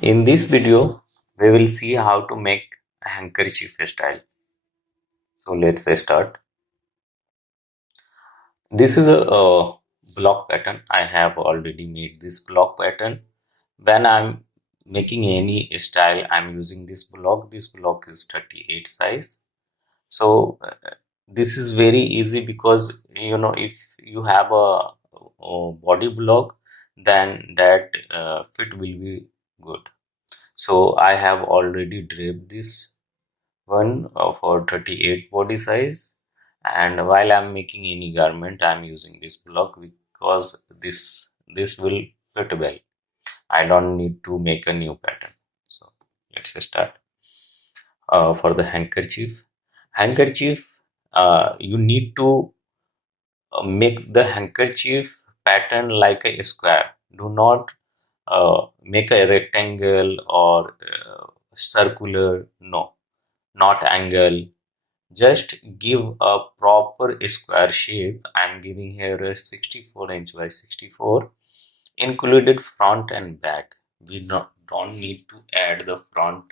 In this video, we will see how to make a handkerchief style. So let's start. This is a block pattern. I have already made this block pattern. When I'm making any style, I'm using this block. This block is 38 size. So this is very easy because if you have a body block, then that fit will be good. So I have already draped this one for 38 body size, and while I'm making any garment I'm using this block because this will fit well. I don't need to make a new pattern. So let's start. For the handkerchief, you need to make the handkerchief pattern like a square. Do not make a rectangle or circular. No, not angle. Just give a proper square shape. I'm giving here a 64 inch by 64, included front and back. We don't need to add the front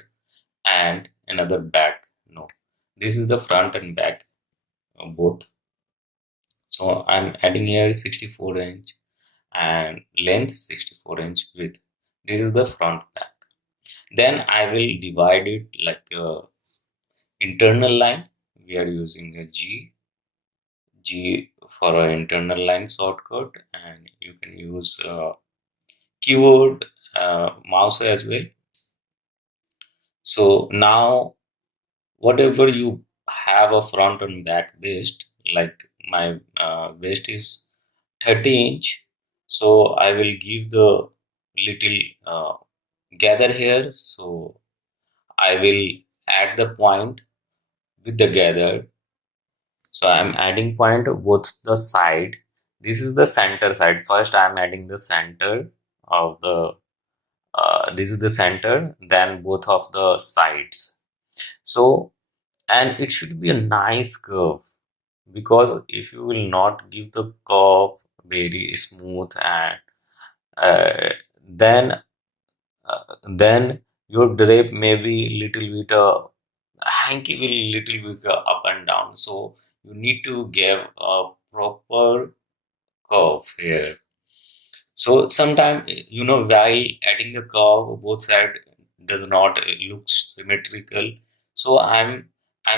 and another back. No, this is the front and back both. So I'm adding here 64 inch and length 64 inch width. This is the front back. Then I will divide it like a internal line. We are using a G for an internal line shortcut, and you can use keyboard mouse as well. So now whatever you have a front and back waist, like my waist is 30 inch, so I will give the little gather here. So I will add the point with the gather. So I'm adding point both the side. This is the center side. First I'm adding the center of the this is the center, then both of the sides. So, and it should be a nice curve, because if you will not give the curve very smooth, and uh, then then your drape may be little bit hanky will little bit up and down. So you need to give a proper curve here. So sometimes, while adding the curve, both side does not look symmetrical. So I'm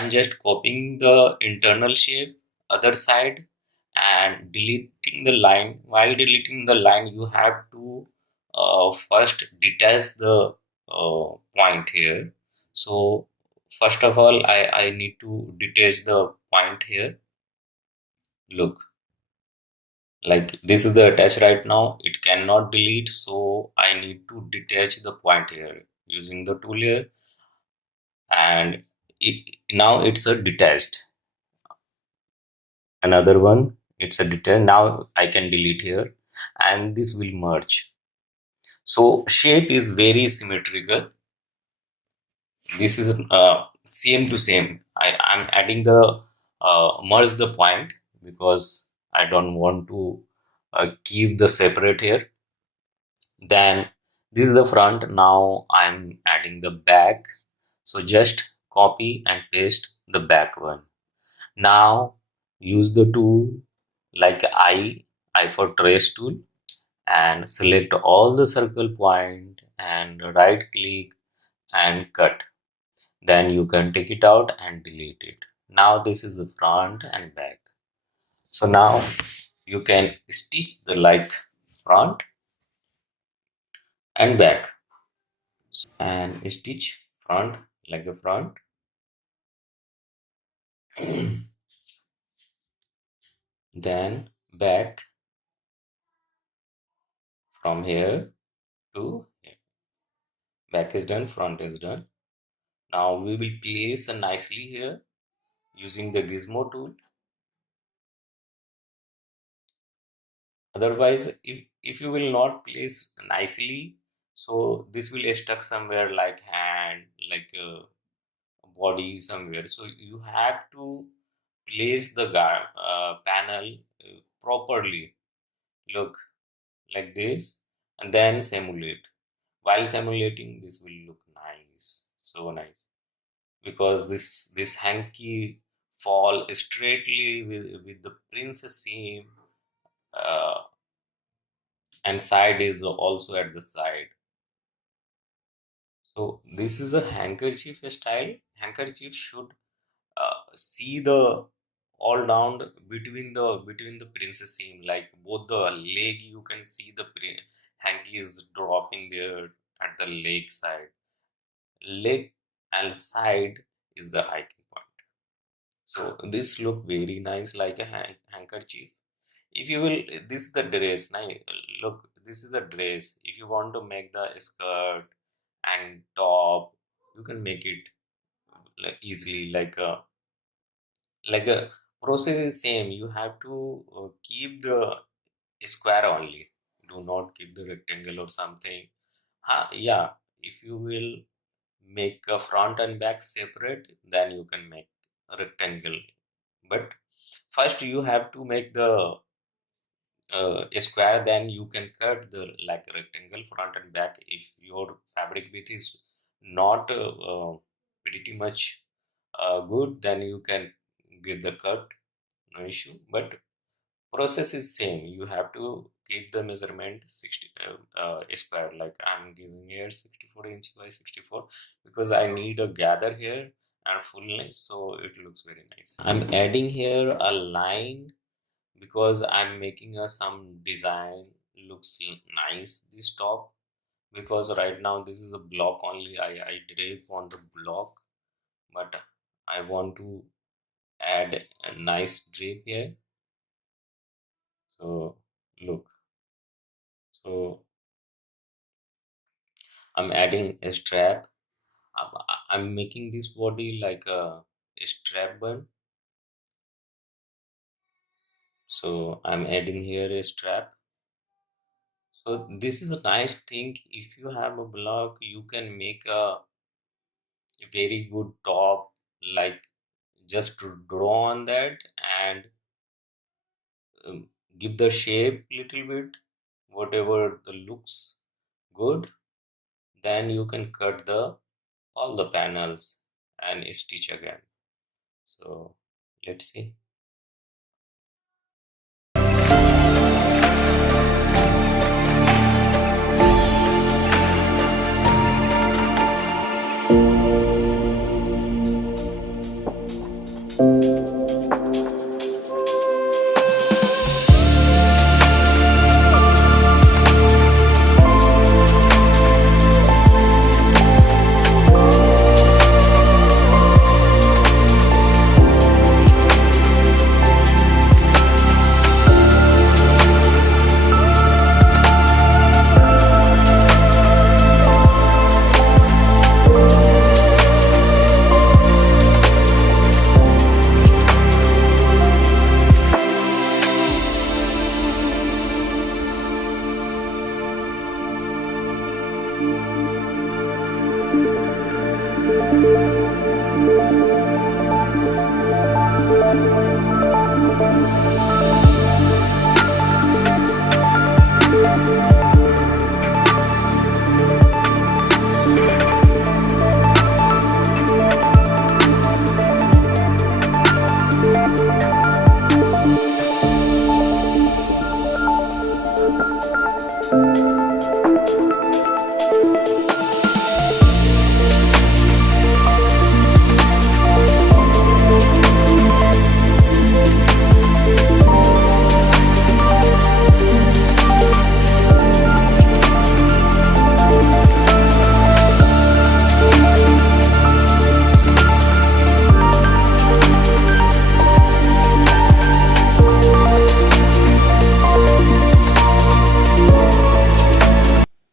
just copying the internal shape, other side, and deleting the line. While deleting the line, you have to first detach the point here. So first of all, I need to detach the point here. Look, like this is the attach right now, it cannot delete, so I need to detach the point here using the tool here, and now it's a detached. Another one, it's a detached. Now I can delete here, and this will merge. So shape is very symmetrical. This is same to same. I'm adding the merge the point because I don't want to keep the separate here. Then this is the front. Now I'm adding the back. So just copy and paste the back one. Now use the tool like I for trace tool, and select all the circle point and right click and cut. Then you can take it out and delete it. Now this is the front and back. So now you can stitch the like front and back, and stitch front like a front, then back from here to here. Back is done, front is done. Now we will place nicely here using the gizmo tool. Otherwise, if you will not place nicely, so this will stuck somewhere like hand, like body somewhere. So you have to place the panel properly. Look, like this, and then simulate. while simulating, this will look nice, so nice, because this hanky fall straightly with the princess seam, uh, and side is also at the side. So this is a handkerchief style. Handkerchief should see the all down between the princess seam, like both the leg, you can see the hanky is dropping there at the leg side. Leg and side is the hiking point. So this look very nice like a handkerchief. If you will, this is the dress. Now look, this is a dress. If you want to make the skirt and top, you can make it like easily, like a process is same. You have to keep the square only, do not keep the rectangle or something. Yeah, if you will make a front and back separate, then you can make a rectangle. But first you have to make the a square, then you can cut the like rectangle front and back. If your fabric width is not pretty much good, then you can give the cut, no issue. But process is same. You have to keep the measurement 60 square, like I'm giving here 64 inch by 64, because I need a gather here and fullness, so it looks very nice. I'm adding here a line because I'm making a some design looks nice this top, because right now this is a block only. I drape on the block, but I want to add a nice drape here. So look, so I'm adding a strap. I'm making this body like a strap bun. So I'm adding here a strap. So this is a nice thing. If you have a block, you can make a very good top, like just to draw on that and um, give the shape little bit, whatever the looks good. Then you can cut the all the panels and stitch again. So let's see.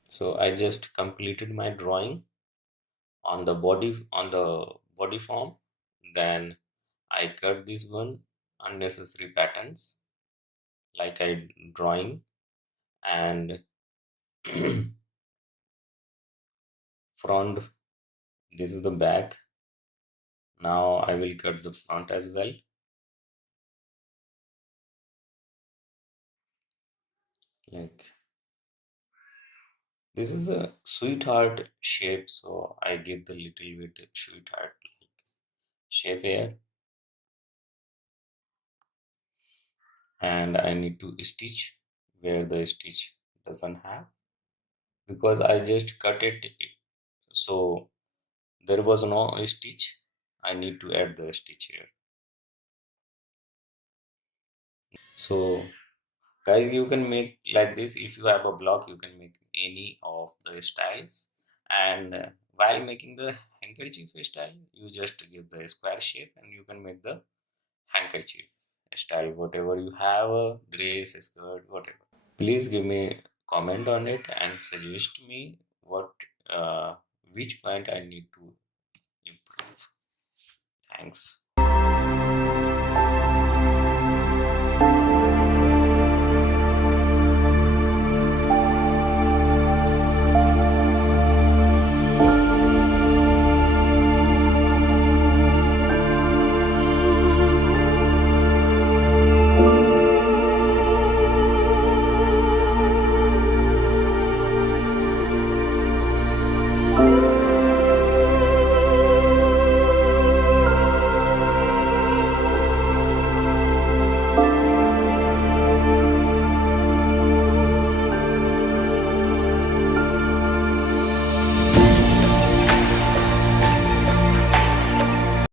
So I just completed my drawing on the body form. Then I cut this one unnecessary patterns like I drawing, and front, this is the back. Now I will cut the front as well, like This is a sweetheart shape, so I give the little bit sweetheart shape here, and I need to stitch where the stitch doesn't have, because I just cut it, so there was no stitch. I need to add the stitch here. So guys, you can make like this. If you have a block, you can make any of the styles. And while making the handkerchief style, you just give the square shape and you can make the handkerchief style, whatever you have, a dress, skirt, whatever. Please give me comment on it and suggest me what which point I need to improve. Thanks.